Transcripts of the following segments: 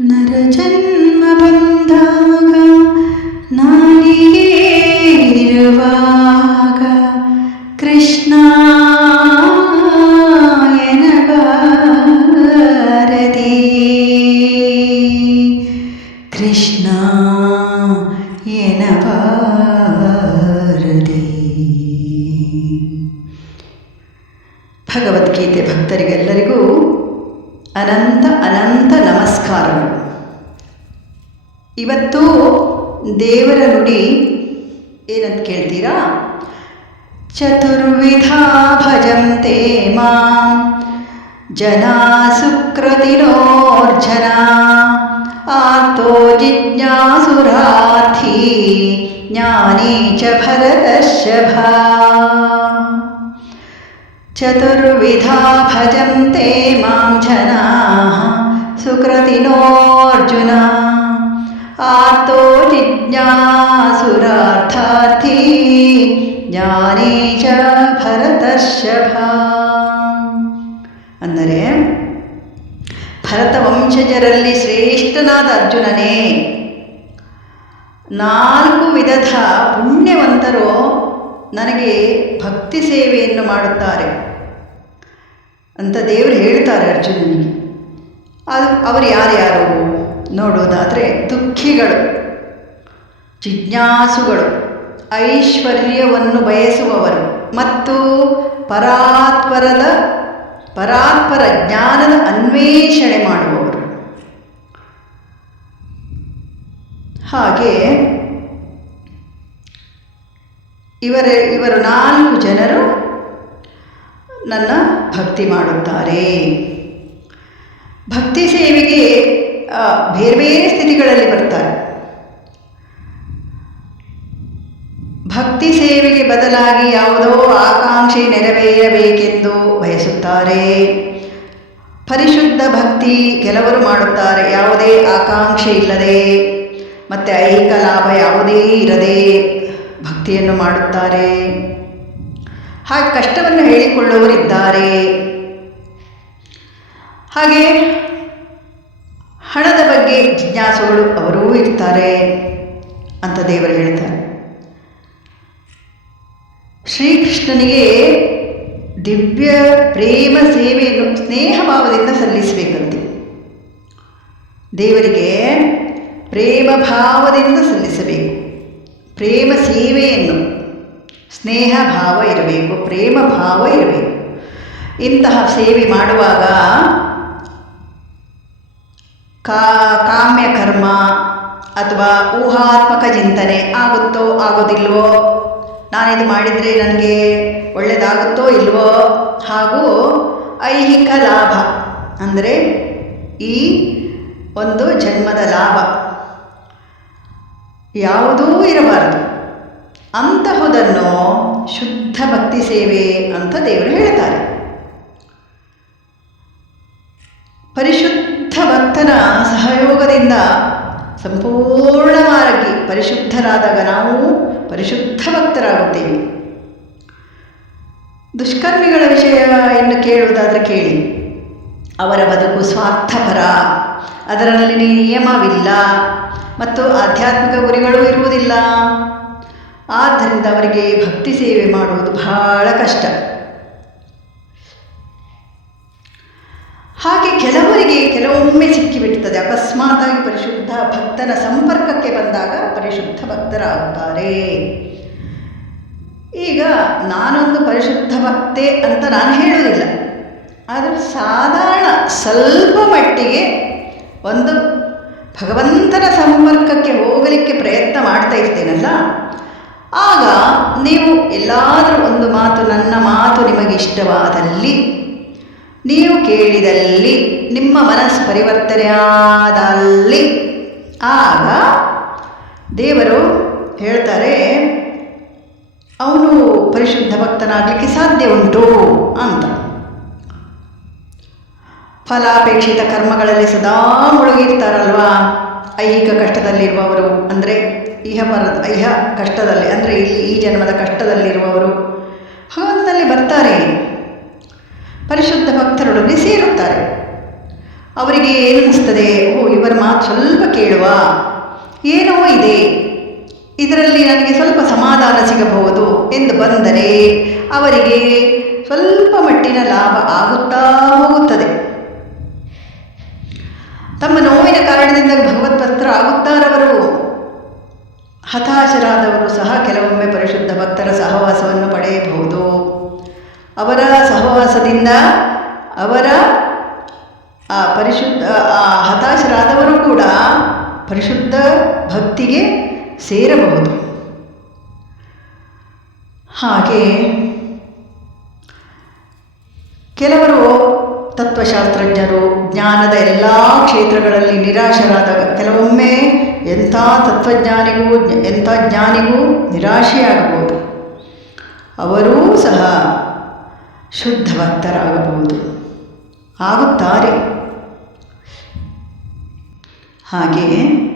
ನರಜನ್ಮ ಬಂದಾಗ ನಾಲಿಗೆ ಇರುವಾಗ ಕೃಷ್ಣ ಎನಬಾರದೆ ಕೃಷ್ಣ ಎನಬಾರದೆ ಭಗವದ್ಗೀತೆ ಭಕ್ತರಿಗೆಲ್ಲರಿಗೂ ಅನಂತ ಅನಂತ ನಮಸ್ಕಾರಗಳು. ಇವತ್ತು ದೇವರ ನುಡಿ ಏನಂತ ಕೇಳ್ತೀರಾ? ಚತುರ್ವಿಧ ಭಜಂತೆ ಮಾಂ, ಜನ ಸುಕೃತಿನೋರ್ಜನ ಆತೋ ಜಿಜ್ಞಾಸುರಾರ್ಥಿ ಜ್ಞಾನಿ ಚ ಭರತರ್ಷಭ ಚತುರ್ವಿಧಾ ಭಜಂತೆ ಮಾಂ ಜನಾಃ ಸುಕೃತಿನೋರ್ಜುನ आर्तो ಜಿಜ್ಞಾಸುರಾರ್ಥಾರ್ಥಿ ಜ್ಞಾನೇ ಚ ಭರತರ್ಷಭ ಅಂದರೆ ಭರತ ವಂಶಜರಲ್ಲಿ ಶ್ರೇಷ್ಠನಾದ ಅರ್ಜುನನೇ, ನಾಲ್ಕು ವಿಧದ ಪುಣ್ಯವಂತರು ನನಗೆ ಭಕ್ತಿ ಸೇವೆಯನ್ನು ಮಾಡುತ್ತಾರೆ. ಅಂತ ದೇವರು ಹೇಳ್ತಾರೆ ಅರ್ಜುನನಿಗೆ. ಅದು ಅವರು ಯಾರ್ಯಾರು? ನೋಡೋದಾದರೆ ದುಃಖಿಗಳು, ಜಿಜ್ಞಾಸುಗಳು, ಐಶ್ವರ್ಯವನ್ನು ಬಯಸುವವರು ಮತ್ತು ಪರಾತ್ಪರದ, ಪರಾತ್ಪರ ಜ್ಞಾನದ ಅನ್ವೇಷಣೆ ಮಾಡುವವರು. ಹಾಗೆ ಇವರ, ಇವರು ನಾಲ್ಕು ಜನರು ನನ್ನ ಭಕ್ತಿ ಮಾಡುತ್ತಾರೆ. ಭಕ್ತಿ ಸೇವೆಗೆ ಬೇರೆ ಬೇರೆ ಸ್ಥಿತಿಗಳಲ್ಲಿ ಬರ್ತಾರೆ. ಭಕ್ತಿ ಸೇವೆಗೆ ಬದಲಾಗಿ ಯಾವುದೋ ಆಕಾಂಕ್ಷೆ ನೆರವೇರಬೇಕೆಂದು ಬಯಸುತ್ತಾರೆ. ಪರಿಶುದ್ಧ ಭಕ್ತಿ ಕೆಲವರು ಮಾಡುತ್ತಾರೆ, ಯಾವುದೇ ಆಕಾಂಕ್ಷೆ ಇಲ್ಲದೆ. ಮತ್ತು ಐಕ ಲಾಭ ಯಾವುದೇ ಇರದೆ ಭಕ್ತಿಯನ್ನು ಮಾಡುತ್ತಾರೆ. ಹಾಗೆ ಕಷ್ಟವನ್ನು ಹೇಳಿಕೊಳ್ಳುವವರಿದ್ದಾರೆ. ಹಾಗೆ ಹಣದ ಬಗ್ಗೆ ಜಿಜ್ಞಾಸುಗಳು ಅವರೂ ಇರ್ತಾರೆ ಅಂತ ದೇವರು ಹೇಳ್ತಾರೆ. ಶ್ರೀಕೃಷ್ಣನಿಗೆ ದಿವ್ಯ ಪ್ರೇಮ ಸೇವೆಯನ್ನು ಸ್ನೇಹ ಭಾವದಿಂದ ಸಲ್ಲಿಸಬೇಕಂತೆ. ದೇವರಿಗೆ ಪ್ರೇಮ ಭಾವದಿಂದ ಸಲ್ಲಿಸಬೇಕು. ಪ್ರೇಮ ಸೇವೆಯನ್ನು ಸ್ನೇಹ ಭಾವ ಇರಬೇಕು ಪ್ರೇಮ ಭಾವ ಇರಬೇಕು. ಇಂತಹ ಸೇವೆ ಮಾಡುವಾಗ ಕಾ, ಕಾಮ್ಯ ಕರ್ಮ ಅಥವಾ ಊಹಾತ್ಮಕ ಚಿಂತನೆ ಆಗುತ್ತೋ, ಆಗೋದಿಲ್ವೋ? ನಾನಿದು ಮಾಡಿದರೆ ನನಗೆ ಒಳ್ಳೆಯದಾಗುತ್ತೋ ಇಲ್ವೋ? ಹಾಗೂ ಐಹಿಕ ಲಾಭ ಅಂದರೆ ಈ ಒಂದು ಜನ್ಮದ ಲಾಭ ಯಾವುದೂ ಇರಬಾರದು. ಅಂತಹುದನ್ನು ಶುದ್ಧ ಭಕ್ತಿ ಸೇವೆ ಅಂತ ದೇವರು ಹೇಳ್ತಾರೆ. ಪರಿಶುದ್ಧ ಭಕ್ತನ ಸಹಯೋಗದಿಂದ ಸಂಪೂರ್ಣವಾಗಿ ಪರಿಶುದ್ಧರಾದಾಗ ನಾವು ಪರಿಶುದ್ಧ ಭಕ್ತರಾಗುತ್ತೇವೆ. ದುಷ್ಕರ್ಮಿಗಳ ವಿಷಯ ಎಂದು ಕೇಳುವುದಾದರೆ ಕೇಳಿ. ಅವರ ಬದುಕು ಸ್ವಾರ್ಥಪರ, ಅದರಲ್ಲಿ ನಿಯಮವಿಲ್ಲ, ಮತ್ತು ಆಧ್ಯಾತ್ಮಿಕ ಗುರಿಗಳು ಇರುವುದಿಲ್ಲ. ಆದ್ದರಿಂದ ಅವರಿಗೆ ಭಕ್ತಿ ಸೇವೆ ಮಾಡುವುದು ಬಹಳ ಕಷ್ಟ. ಹಾಗೆ ಕೆಲವರಿಗೆ ಕೆಲವೊಮ್ಮೆ ಸಿಕ್ಕಿಬಿಡ್ತದೆ. ಅಕಸ್ಮಾತಾಗಿ ಪರಿಶುದ್ಧ ಭಕ್ತನ ಸಂಪರ್ಕಕ್ಕೆ ಬಂದಾಗ ಪರಿಶುದ್ಧ ಭಕ್ತರಾಗುತ್ತಾರೆ. ಈಗ ನಾನೊಂದು ಪರಿಶುದ್ಧ ಭಕ್ತೆ ಅಂತ ನಾನು ಹೇಳುವುದಿಲ್ಲ. ಆದರೆ ಸಾಧಾರಣ ಸ್ವಲ್ಪ ಮಟ್ಟಿಗೆ ಒಂದು ಭಗವಂತನ ಸಂಪರ್ಕಕ್ಕೆ ಹೋಗಲಿಕ್ಕೆ ಪ್ರಯತ್ನ ಮಾಡ್ತಾ ಇರ್ತೇನಲ್ಲ? ಆಗ ನೀವು ಎಲ್ಲಾದರೂ ಒಂದು ಮಾತು ನನ್ನ ಮಾತು ನಿಮಗೆ ಇಷ್ಟವಾದಲ್ಲಿ, ನೀವು ಕೇಳಿದಲ್ಲಿ ನಿಮ್ಮ ಮನಸ್ಸು ಪರಿವರ್ತನೆಯಾದಲ್ಲಿ ಆಗ ದೇವರು ಹೇಳ್ತಾರೆ, ಅವನು ಪರಿಶುದ್ಧ ಭಕ್ತನಾಗಲಿಕ್ಕೆ ಸಾಧ್ಯ ಉಂಟು ಅಂತ. ಫಲಾಪೇಕ್ಷಿತ ಕರ್ಮಗಳಲ್ಲಿ ಸದಾ ಮುಳುಗಿರ್ತಾರಲ್ವಾ? ಐಹಿಕ ಕಷ್ಟದಲ್ಲಿರುವವರು ಅಂದರೆ ಇಹ ಮರದ ಇಹ ಕಷ್ಟದಲ್ಲಿ, ಅಂದರೆ ಇಲ್ಲಿ ಈ ಜನ್ಮದ ಕಷ್ಟದಲ್ಲಿರುವವರು ಭಗವಂತನಲ್ಲಿ ಬರ್ತಾರೆ. ಪರಿಶುದ್ಧ ಭಕ್ತರೊಡನೆ ಸೇರುತ್ತಾರೆ. ಅವರಿಗೆ ಏನಿಸ್ತದೆ ಓ, ಇವರ ಮಾತು ಸ್ವಲ್ಪ ಕೇಳುವ. ಏನೋ ಇದೆ. ಇದರಲ್ಲಿ ನನಗೆ ಸ್ವಲ್ಪ ಸಮಾಧಾನ ಸಿಗಬಹುದು ಎಂದು ಬಂದರೆ ಅವರಿಗೆ ಸ್ವಲ್ಪ ಮಟ್ಟಿನ ಲಾಭ ಆಗುತ್ತಾ ಹೋಗುತ್ತದೆ. ತಮ್ಮ ನೋವಿನ ಕಾರಣದಿಂದ ಭಗವತ್ಪತ್ರ ಆಗುತ್ತಾರವರು. ಹತಾಶರಾದವರು ಸಹ ಕೆಲವೊಮ್ಮೆ ಪರಿಶುದ್ಧ ಭಕ್ತರ ಸಹವಾಸವನ್ನು ಪಡೆಯಬಹುದು. ಅವರ ಸಹವಾಸದಿಂದ ಅವರ, ಆ ಪರಿಶುದ್ಧ, ಆ ಹತಾಶರಾದವರು ಕೂಡ ಪರಿಶುದ್ಧ ಭಕ್ತಿಗೆ ಸೇರಬಹುದು. ಹಾಗೆ ಕೆಲವರು ತತ್ವಶಾಸ್ತ್ರಜ್ಞರು, ಜ್ಞಾನದ ಎಲ್ಲ ಕ್ಷೇತ್ರಗಳಲ್ಲಿ ನಿರಾಶರಾದ ಕೆಲವೊಮ್ಮೆ ಎಂಥ ತತ್ವಜ್ಞಾನಿಗೂ ಜ್ಞ- ಎಂಥ ಜ್ಞಾನಿಗೂ ನಿರಾಶೆಯಾಗಬಹುದು. ಅವರೂ ಸಹ ಶುದ್ಧ ಭಕ್ತರಾಗಬಹುದು ಆಗುತ್ತಾರೆ. ಹಾಗೆಯೇ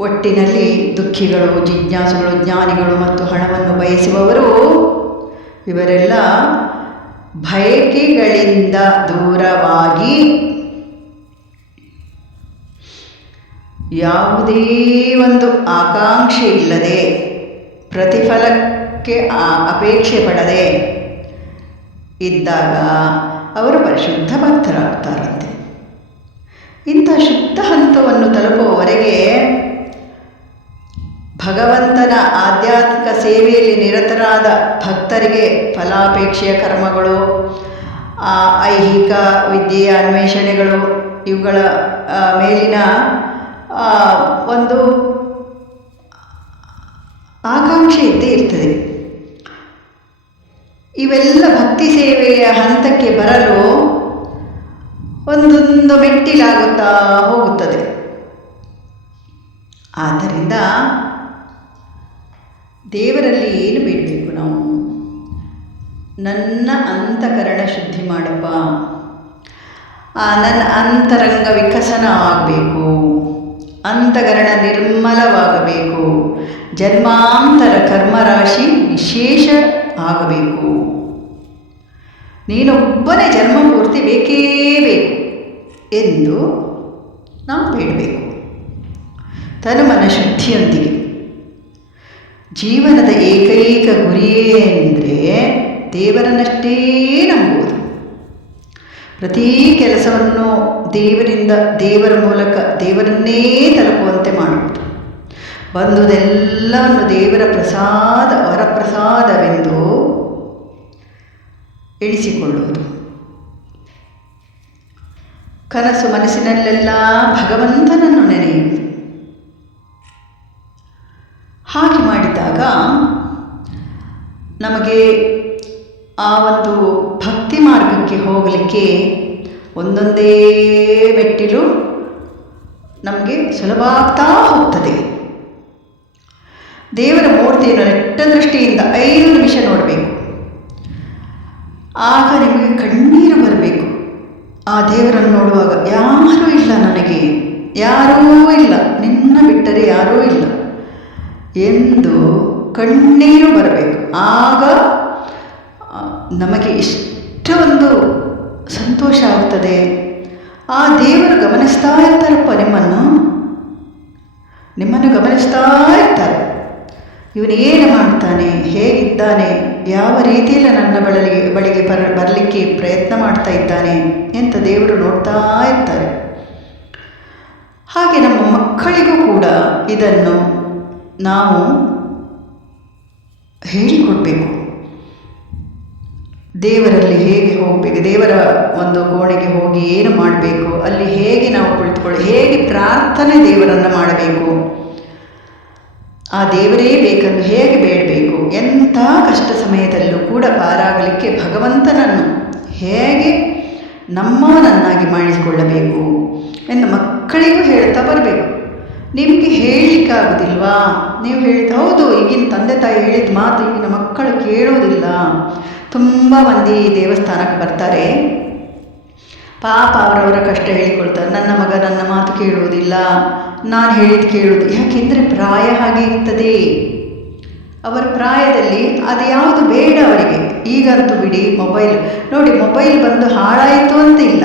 ಒಟ್ಟಿನಲ್ಲಿ ದುಃಖಿಗಳು, ಜಿಜ್ಞಾಸುಗಳು, ಜ್ಞಾನಿಗಳು ಮತ್ತು ಹಣವನ್ನು ಬಯಸುವವರು ಇವರೆಲ್ಲ ಬಯಕೆಗಳಿಂದ ದೂರವಾಗಿ ಯಾವುದೇ ಒಂದು ಆಕಾಂಕ್ಷೆ ಇಲ್ಲದೆ ಪ್ರತಿಫಲಕ್ಕೆ ಅಪೇಕ್ಷೆ ಪಡದೆ ಇದ್ದಾಗ ಅವರು ಪರಿಶುದ್ಧ ಭಕ್ತರಾಗ್ತಾರಂತೆ. ಇಂಥ ಶುದ್ಧ ಹಂತವನ್ನು ತಲುಪುವವರೆಗೆ ಭಗವಂತನ ಆಧ್ಯಾತ್ಮಿಕ ಸೇವೆಯಲ್ಲಿ ನಿರತರಾದ ಭಕ್ತರಿಗೆ ಫಲಾಪೇಕ್ಷೆಯ ಕರ್ಮಗಳು ಆ, ಐಹಿಕ ವಿದ್ಯೆಯ ಅನ್ವೇಷಣೆಗಳು ಇವುಗಳ ಮೇಲಿನ ಒಂದು ಆಕಾಂಕ್ಷೆ ಇದ್ದೇ ಇರ್ತದೆ. ಇವೆಲ್ಲ ಭಕ್ತಿ ಸೇವೆಯ ಹಂತಕ್ಕೆ ಬರಲು ಒಂದೊಂದು ಮೆಟ್ಟಿಲಾಗುತ್ತಾ ಹೋಗುತ್ತದೆ. ಆದ್ದರಿಂದ ದೇವರಲ್ಲಿ ಏನು ಬೇಡಬೇಕು ನಾವು? ನನ್ನ ಅಂತಃಕರಣ ಶುದ್ಧಿ ಮಾಡಪ್ಪ. ನನ್ನ ಅಂತರಂಗ ವಿಕಸನ ಆಗಬೇಕು. ಅಂತಃಕರಣ ನಿರ್ಮಲವಾಗಬೇಕು. ಜನ್ಮಾಂತರ ಕರ್ಮರಾಶಿ ವಿಶೇಷ ಆಗಬೇಕು. ನೀನೊಬ್ಬನೇ ಜನ್ಮ ಪೂರ್ತಿ ಬೇಕೇ ಬೇಕು ಎಂದು ನಾವು ಬೇಡಬೇಕು ತನುಮನ ಶುದ್ಧಿಯೊಂದಿಗೆ. ಜೀವನದ ಏಕೈಕ ಗುರಿಯೇ ಅಂದರೆ ದೇವರನ್ನಷ್ಟೇ ನಂಬುವುದು. ಪ್ರತಿ ಕೆಲಸವನ್ನು ದೇವರಿಂದ, ದೇವರ ಮೂಲಕ ದೇವರನ್ನೇ ತಲುಪುವಂತೆ ಮಾಡುವುದು. ಬಂದುದೆಲ್ಲವನ್ನು ದೇವರ ಪ್ರಸಾದ, ವರಪ್ರಸಾದವೆಂದು ಎಣಿಸಿಕೊಳ್ಳುವುದು. ಕನಸು ಮನಸ್ಸಿನಲ್ಲೆಲ್ಲ ಭಗವಂತನನ್ನು ನೆನೆಯುವುದು. ಹಾಗೆ ಮಾಡಿದಾಗ ನಮಗೆ ಆ ಒಂದು ಭಕ್ತಿ ಮಾರ್ಗಕ್ಕೆ ಹೋಗಲಿಕ್ಕೆ ಒಂದೊಂದೇ ಮೆಟ್ಟಿಲು ನಮಗೆ ಸುಲಭ ಆಗ್ತಾ ಹೋಗ್ತದೆ. ದೇವರ ಮೂರ್ತಿಯನ್ನು ನೆಟ್ಟ ದೃಷ್ಟಿಯಿಂದ ಐದು ನಿಮಿಷ ನೋಡಬೇಕು. ಆಗ ನಿಮಗೆ ಕಣ್ಣೀರು ಬರಬೇಕು. ಆ ದೇವರನ್ನು ನೋಡುವಾಗ ಯಾರೂ ಇಲ್ಲ ನನಗೆ. ಯಾರೂ ಇಲ್ಲ. ನಿನ್ನ ಬಿಟ್ಟರೆ ಯಾರೂ ಇಲ್ಲ. ಎಂದು ಕಣ್ಣೀರು ಬರಬೇಕು. ಆಗ ನಮಗೆ ನಮಗೆ ಇಷ್ಟೊಂದು ಸಂತೋಷ ಆಗ್ತದೆ. ಆ ದೇವರು ಗಮನಿಸ್ತಾ ಇರ್ತಾರಪ್ಪ ನಿಮ್ಮನ್ನು. ನಿಮ್ಮನ್ನು ಗಮನಿಸ್ತಾ ಇರ್ತಾರೆ. ಇವನು ಏನು ಮಾಡ್ತಾನೆ, ಹೇಗಿದ್ದಾನೆ, ಯಾವ ರೀತಿಯಲ್ಲಿ ನನ್ನ ಬಳಿಗೆ ಬಳಿಗೆ ಬರ, ಬರಲಿಕ್ಕೆ ಪ್ರಯತ್ನ ಮಾಡ್ತಾ ಇದ್ದಾನೆ ಅಂತ ದೇವರು ನೋಡ್ತಾ ಇರ್ತಾರೆ. ಹಾಗೆ ನಮ್ಮ ಮಕ್ಕಳಿಗೂ ಕೂಡ ಇದನ್ನು ನಾವು ಹೇಳಿಕೊಡ್ಬೇಕು. ದೇವರಲ್ಲಿ ಹೇಗೆ ಹೋಗಬೇಕು, ದೇವರ ಒಂದು ಕೋಣೆಗೆ ಹೋಗಿ ಏನು ಮಾಡಬೇಕು, ಅಲ್ಲಿ ಹೇಗೆ ನಾವು ಕುಳಿತುಕೊಳ್ಳಿ, ಹೇಗೆ ಪ್ರಾರ್ಥನೆ ದೇವರನ್ನು ಮಾಡಬೇಕು, ಆ ದೇವರೇ ಬೇಕಂದು ಹೇಗೆ ಬೇಡಬೇಕು, ಎಂಥ ಕಷ್ಟ ಸಮಯದಲ್ಲೂ ಕೂಡ ಪಾರಾಗಲಿಕ್ಕೆ ಭಗವಂತನನ್ನು ಹೇಗೆ ನಮ್ಮವನನ್ನಾಗಿ ಮಾಡಿಸಿಕೊಳ್ಳಬೇಕು ಎಂದು ಮಕ್ಕಳಿಗೂ ಹೇಳ್ತಾ ಬರಬೇಕು. ನಿಮಗೆ ಹೇಳಲಿಕ್ಕಾಗೋದಿಲ್ವಾ ನೀವು ಹೇಳಿದ ಹೌದು, ಈಗಿನ ತಂದೆ ತಾಯಿ ಹೇಳಿದ ಮಾತು ಈಗಿನ ಮಕ್ಕಳು ಕೇಳೋದಿಲ್ಲ. ತುಂಬ ಮಂದಿ ದೇವಸ್ಥಾನಕ್ಕೆ ಬರ್ತಾರೆ. ಪಾಪ ಅವರವರ ಕಷ್ಟ ಹೇಳಿಕೊಳ್ತಾರೆ. ನನ್ನ ಮಗ ನನ್ನ ಮಾತು ಕೇಳುವುದಿಲ್ಲ. ನಾನು ಹೇಳಿದ್ದು ಕೇಳುವುದು. ಯಾಕೆಂದರೆ ಪ್ರಾಯ ಹಾಗೆ ಇರ್ತದೆ. ಅವರ ಪ್ರಾಯದಲ್ಲಿ ಅದು ಯಾವುದು ಬೇಡ ಅವರಿಗೆ. ಈಗಂತೂ ಬಿಡಿ, ಮೊಬೈಲ್. ನೋಡಿ, ಮೊಬೈಲ್ ಬಂದು ಹಾಳಾಯಿತು ಅಂತ ಇಲ್ಲ.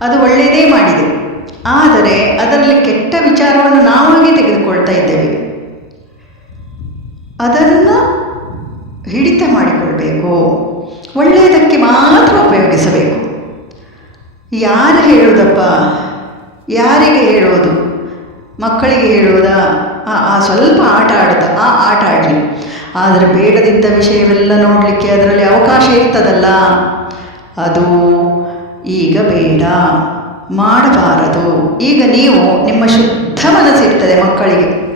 ಅದು ಒಳ್ಳೆಯದೇ ಮಾಡಿದೆ. ಆದರೆ ಅದರಲ್ಲಿ ಕೆಟ್ಟ ವಿಚಾರವನ್ನು ನಾವಾಗಿ ತೆಗೆದುಕೊಳ್ತಾ ಇದ್ದೇವೆ. ಅದನ್ನು ಹಿಡಿತ ಮಾಡಿಕೊಳ್ಬೇಕು ಒಳ್ಳೆಯದಕ್ಕೆ ಮಾತ್ರ ಉಪಯೋಗಿಸಬೇಕು. ಯಾರು ಹೇಳೋದಪ್ಪ? ಯಾರಿಗೆ ಹೇಳೋದು? ಮಕ್ಕಳಿಗೆ ಹೇಳೋದಾ ಆ ಆ, ಸ್ವಲ್ಪ ಆಟ ಆಡುತ್ತ ಆ, ಆಟ ಆಡಲಿ. ಆದರೆ ಬೇಡದಿದ್ದ ವಿಷಯವೆಲ್ಲ ನೋಡಲಿಕ್ಕೆ ಅದರಲ್ಲಿ ಅವಕಾಶ ಇರ್ತದಲ್ಲ. ಅದು ಈಗ ಬೇಡ. ಮಾಡಬಾರದು. ಈಗ ನೀವು ನಿಮ್ಮ ಶುದ್ಧ ಮನಸ್ಸಿರ್ತದೆ ಮಕ್ಕಳಿಗೆ.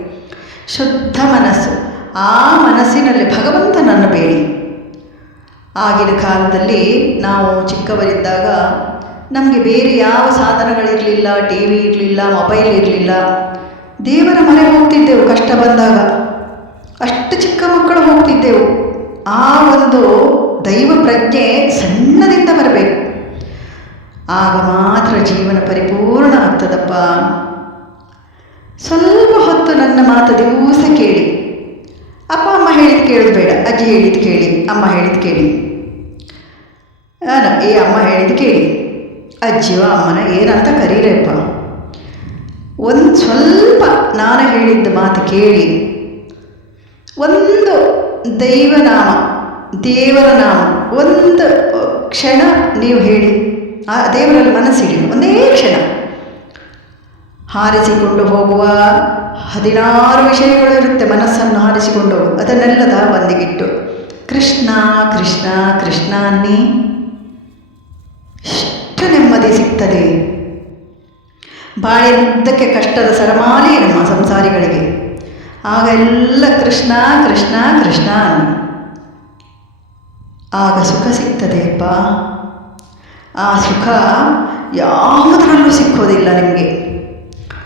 ಶುದ್ಧ ಮನಸ್ಸು. ಆ ಮನಸ್ಸಿನಲ್ಲಿ ಭಗವಂತನನ್ನು ಬೇಡಿ. ಆಗಿನ ಕಾಲದಲ್ಲಿ ನಾವು ಚಿಕ್ಕವರಿದ್ದಾಗ ನಮಗೆ ಬೇರೆ ಯಾವ ಸಾಧನಗಳಿರಲಿಲ್ಲ ಟಿ ವಿ ಇರಲಿಲ್ಲ, ಮೊಬೈಲ್ ಇರಲಿಲ್ಲ. ದೇವರ ಮನೆ ಹೋಗ್ತಿದ್ದೆವು ಕಷ್ಟ ಬಂದಾಗ. ಅಷ್ಟು ಚಿಕ್ಕ ಮಕ್ಕಳು ಹೋಗ್ತಿದ್ದೆವು. ಆ ಒಂದು ದೈವ ಪ್ರಜ್ಞೆ ಸಣ್ಣದಿಂದ ಬರಬೇಕು. ಆಗ ಮಾತ್ರ ಜೀವನ ಪರಿಪೂರ್ಣ ಆಗ್ತದಪ್ಪ. ಸ್ವಲ್ಪ ಹೊತ್ತು ನನ್ನ ಮಾತು ದಿವಸ ಕೇಳಿ. ಅಪ್ಪ ಅಮ್ಮ ಹೇಳಿದ್ದು ಕೇಳೋದು ಬೇಡ, ಅಜ್ಜಿ ಹೇಳಿದ್ದು ಕೇಳಿ. ಅಮ್ಮ ಹೇಳಿದ್ದು ಕೇಳಿ. ಏ ಅಮ್ಮ ಹೇಳಿದ್ದು ಕೇಳಿ. ಅಜ್ಜಿವ ಅಮ್ಮನ ಏನಂತ ಕರೀರಪ್ಪ. ಒಂದು ಸ್ವಲ್ಪ ನಾನು ಹೇಳಿದ್ದ ಮಾತು ಕೇಳಿ. ಒಂದು ದೈವನಾಮ, ದೇವರ ನಾಮ, ಒಂದು ಕ್ಷಣ ನೀವು ಹೇಳಿ. ಆ ದೇವರಲ್ಲಿ ಮನಸ್ಸಿಡಿ, ಒಂದೇ ಕ್ಷಣ. ಹಾರಿಸಿಕೊಂಡು ಹೋಗುವ ಹದಿನಾರು ವಿಷಯಗಳು ಇರುತ್ತೆ, ಮನಸ್ಸನ್ನು ಹಾರಿಸಿಕೊಂಡು ಅದನ್ನೆಲ್ಲದ ಬಂದಿಗಿಟ್ಟು ಕೃಷ್ಣ ಕೃಷ್ಣ ಕೃಷ್ಣ ಅನ್ನಿ. ಎಷ್ಟು ನೆಮ್ಮದಿ ಸಿಗ್ತದೆ. ಬಾಳೆನುದ್ದಕ್ಕೆ ಕಷ್ಟದ ಸರಮಾಲೆ ನಮ್ಮ ಸಂಸಾರಿಗಳಿಗೆ. ಆಗ ಎಲ್ಲ ಕೃಷ್ಣ ಕೃಷ್ಣ ಕೃಷ್ಣ ಅನ್ನಿ. ಆಗ ಸುಖ ಸಿಗ್ತದೆ ಅಪ್ಪ. ಆ ಸುಖ ಯಾವುದರಲ್ಲೂ ಸಿಕ್ಕೋದಿಲ್ಲ ನಿಮಗೆ.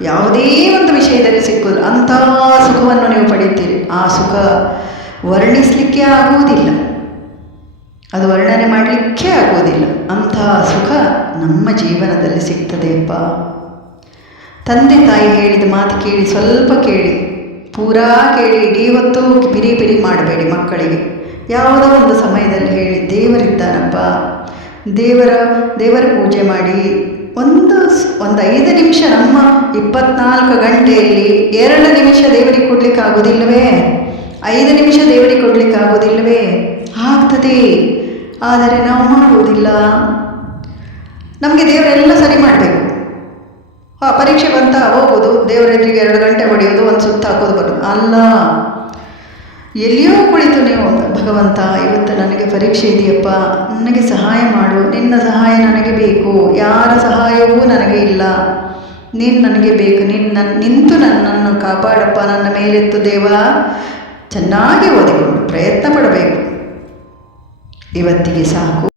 ಯಾವುದೇ ಒಂದು ವಿಷಯದಲ್ಲಿ ಸಿಕ್ಕೋದು ಅಂಥ ಸುಖವನ್ನು ನೀವು ಪಡೆಯುತ್ತೀರಿ. ಆ ಸುಖ ವರ್ಣಿಸಲಿಕ್ಕೆ ಆಗುವುದಿಲ್ಲ. ಅದು ವರ್ಣನೆ ಮಾಡಲಿಕ್ಕೆ ಆಗುವುದಿಲ್ಲ. ಅಂತಹ ಸುಖ ನಮ್ಮ ಜೀವನದಲ್ಲಿ ಸಿಗ್ತದೆಯಪ್ಪ ತಂದೆ ತಾಯಿ ಹೇಳಿದ ಮಾತು ಕೇಳಿ ಸ್ವಲ್ಪ ಕೇಳಿ. ಪೂರಾ ಕೇಳಿ, ಇಡೀ ಹೊತ್ತು ಬಿರಿ ಬಿರಿ ಮಾಡಬೇಡಿ ಮಕ್ಕಳಿಗೆ. ಯಾವುದೋ ಒಂದು ಸಮಯದಲ್ಲಿ ಹೇಳಿ ದೇವರಿದ್ದಾನಪ್ಪ ದೇವರ ದೇವರ ಪೂಜೆ ಮಾಡಿ ಒಂದು ಒಂದು ಐದು ನಿಮಿಷ ನಮ್ಮ ಇಪ್ಪತ್ನಾಲ್ಕು ಗಂಟೆಯಲ್ಲಿ ಎರಡು ನಿಮಿಷ ದೇವರಿಗೆ ಕೊಡ್ಲಿಕ್ಕೆ ಆಗೋದಿಲ್ಲವೇ ಐದು ನಿಮಿಷ ದೇವರಿಗೆ ಕೊಡ್ಲಿಕ್ಕೆ ಆಗೋದಿಲ್ಲವೇ ಆಗ್ತದೆ. ಆದರೆ ನಾವು ಮಾಡುವುದಿಲ್ಲ. ನಮಗೆ ದೇವರೆಲ್ಲ ಸರಿ ಮಾಡಬೇಕು. ಹಾಂ, ಪರೀಕ್ಷೆ ಬಂತ ಹೋಗೋದು ದೇವರ ಎದುರಿಗೆ ಎರಡು ಗಂಟೆ ಹೊಡೆಯೋದು, ಒಂದು ಸುತ್ತ ಹಾಕೋದು ಬರೋದು ಅಲ್ಲ. ಎಲ್ಲಿಯೋ ಕುಳಿತು ನೀವು, ಭಗವಂತ, ಇವತ್ತು ನನಗೆ ಪರೀಕ್ಷೆ ಇದೆಯಪ್ಪ. ನನಗೆ ಸಹಾಯ ಮಾಡು. ನಿನ್ನ ಸಹಾಯ ನನಗೆ ಬೇಕು. ಯಾರ ಸಹಾಯವೂ ನನಗೆ ಇಲ್ಲ. ನೀನು ನನಗೆ ಬೇಕು. ನನ್ನ, ನಿಂತು ನನ್ನನ್ನು ಕಾಪಾಡಪ್ಪ. ನನ್ನ ಮೇಲೆತ್ತು ದೇವ. ಚೆನ್ನಾಗಿ ಓದಿಕೊಂಡು ಪ್ರಯತ್ನ ಪಡಬೇಕು. ಇವತ್ತಿಗೆ ಸಾಕು.